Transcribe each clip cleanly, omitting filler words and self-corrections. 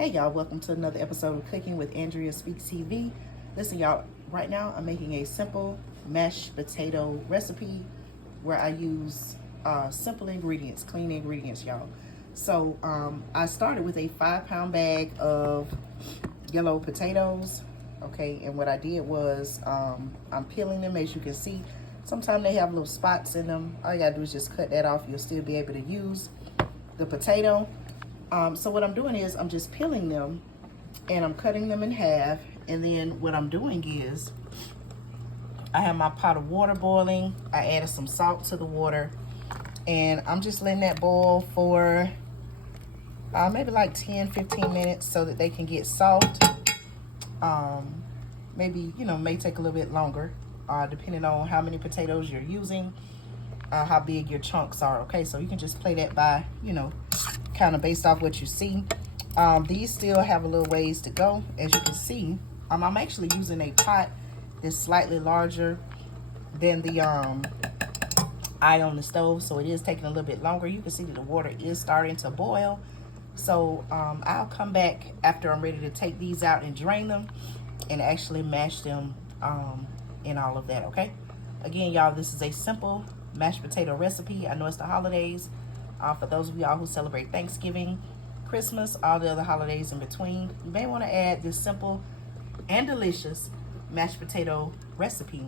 Hey y'all, welcome to another episode of Cooking with Andrea Speaks TV. Listen y'all, right now I'm making a simple mashed potato recipe where I use simple ingredients, clean ingredients y'all. So I started with a 5-pound bag of yellow potatoes, okay, and what I did was I'm peeling them. As you can see, sometimes they have little spots in them. All you gotta do is just cut that off. You'll still be able to use the potato. So what I'm doing is I'm just peeling them and I'm cutting them in half, and then what I'm doing is I have my pot of water boiling. I added some salt to the water and I'm just letting that boil for maybe like 10-15 minutes so that they can get soft. Maybe, may take a little bit longer depending on how many potatoes you're using, how big your chunks are. Okay, so you can just play that by, kind of based off what you see. These still have a little ways to go. As you can see, I'm actually using a pot that's slightly larger than the eye on the stove, so it is taking a little bit longer. You can see that the water is starting to boil. So I'll come back after I'm ready to take these out and drain them and actually mash them and all of that. Okay, again y'all, this is a simple mashed potato recipe. I know it's the holidays. For those of y'all who celebrate Thanksgiving, Christmas, all the other holidays in between, you may want to add this simple and delicious mashed potato recipe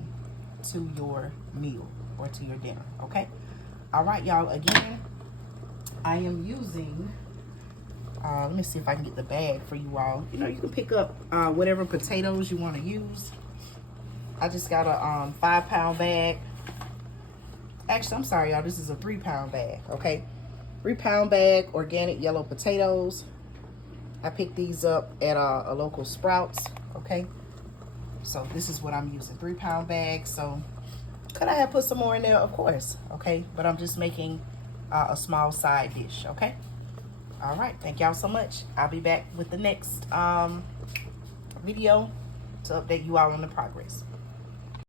to your meal or to your dinner, okay? All right, y'all, again, I am using, let me see if I can get the bag for you all. You can pick up whatever potatoes you want to use. I just got a 5-pound bag. Actually, I'm sorry, y'all, this is a 3-pound bag, okay? 3-pound bag, organic yellow potatoes. I picked these up at a local Sprouts, okay? So this is what I'm using, 3-pound bag. So could I have put some more in there? Of course, okay? But I'm just making a small side dish, okay? All right, thank y'all so much. I'll be back with the next video to update you all on the progress.